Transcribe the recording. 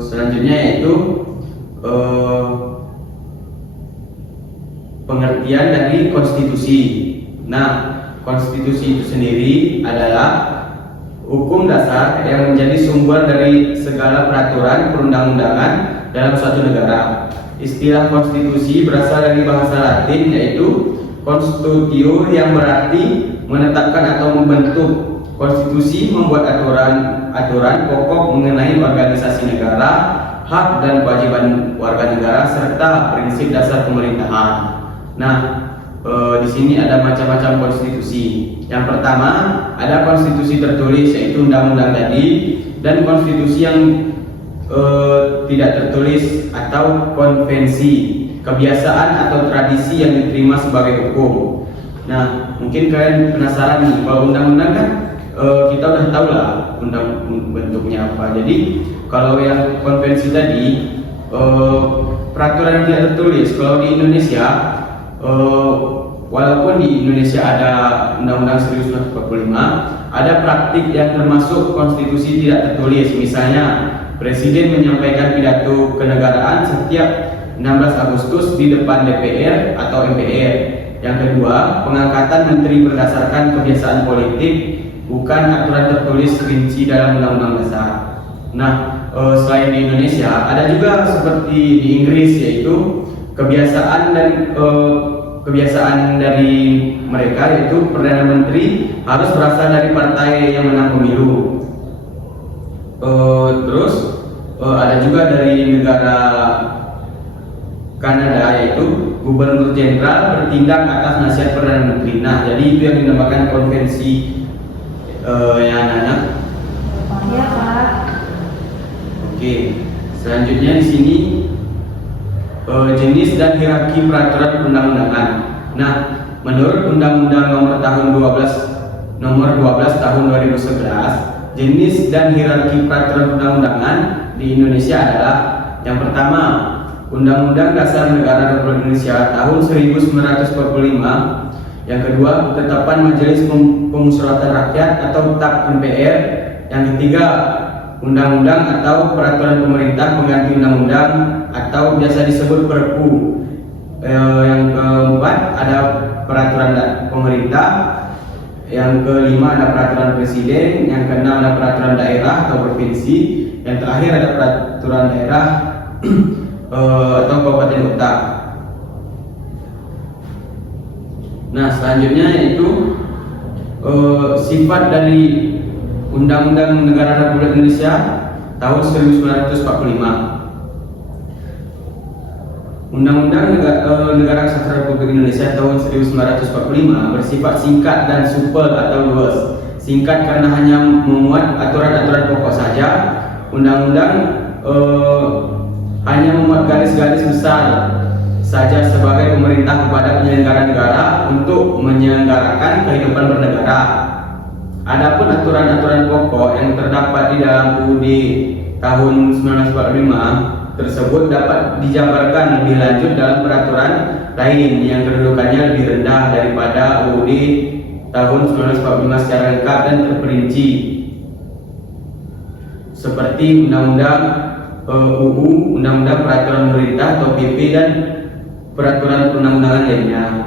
Selanjutnya yaitu pengertian dari konstitusi. Nah, konstitusi itu sendiri adalah hukum dasar yang menjadi sumber dari segala peraturan perundang-undangan dalam suatu negara. Istilah konstitusi berasal dari bahasa Latin yaitu constitutio yang berarti menetapkan atau membentuk. Konstitusi membuat aturan pokok mengenai organisasi negara, hak dan kewajiban warga negara serta prinsip dasar pemerintahan. Nah, di sini ada macam-macam konstitusi. Yang pertama ada konstitusi tertulis yaitu undang-undang tadi, dan konstitusi yang tidak tertulis atau konvensi, kebiasaan atau tradisi yang diterima sebagai hukum. Nah, mungkin kalian penasaran nih, kalau undang-undang kan kita udah tahu lah undang bentuknya apa. Jadi kalau yang konvensi tadi peraturan yang tidak tertulis. Kalau di Indonesia walaupun di Indonesia ada Undang-Undang 1945, ada praktik yang termasuk konstitusi tidak tertulis. Misalnya Presiden menyampaikan pidato kenegaraan setiap 16 Agustus di depan DPR atau MPR. Yang kedua, pengangkatan menteri berdasarkan kebiasaan politik, bukan aturan tertulis rinci dalam Undang-Undang Dasar. Nah, selain di Indonesia, ada juga seperti di Inggris, yaitu kebiasaan dari mereka, yaitu Perdana Menteri harus berasal dari partai yang menang pemilu. Terus ada juga dari negara Kanada, yaitu Gubernur Jenderal bertindak atas nasihat Perdana Menteri. Nah, jadi itu yang dinamakan konvensi. Ya anak-anak. Iya Pak. Oke, selanjutnya di sini jenis dan hierarki peraturan perundang-undangan. Nah, menurut Undang-Undang Nomor 12 Tahun 2011, jenis dan hierarki peraturan perundang-undangan di Indonesia adalah: yang pertama, Undang-Undang Dasar Negara Republik Indonesia tahun 1945. Yang kedua, Ketetapan Majelis Pemusyawaratan Rakyat atau TAP MPR. Yang ketiga, Undang-undang atau Peraturan Pemerintah Pengganti Undang-Undang atau biasa disebut Perpu. Yang keempat, ada Peraturan Pemerintah. Yang kelima, ada Peraturan Presiden. Yang keenam, ada Peraturan Daerah atau Provinsi. Yang terakhir, ada Peraturan Daerah atau Kabupaten Kota. Nah, selanjutnya yaitu sifat dari Undang-Undang Negara Republik Indonesia tahun 1945. Undang-Undang Negara Kesatuan Republik Indonesia tahun 1945 bersifat singkat dan supel atau luas. Singkat karena hanya memuat aturan-aturan pokok saja. Undang-undang hanya memuat garis-garis besar saja sebagai pemerintah kepada penyelenggara negara untuk menyelenggarakan kehidupan bernegara. Adapun aturan-aturan pokok yang terdapat di dalam UUD tahun 1945 tersebut dapat dijabarkan lebih lanjut dalam peraturan lain yang kedudukannya lebih rendah daripada UUD tahun 1945 secara lengkap dan terperinci, seperti Undang-Undang UU, Undang-Undang Peraturan Pemerintah atau PP, dan peraturan perundang-undangan lainnya.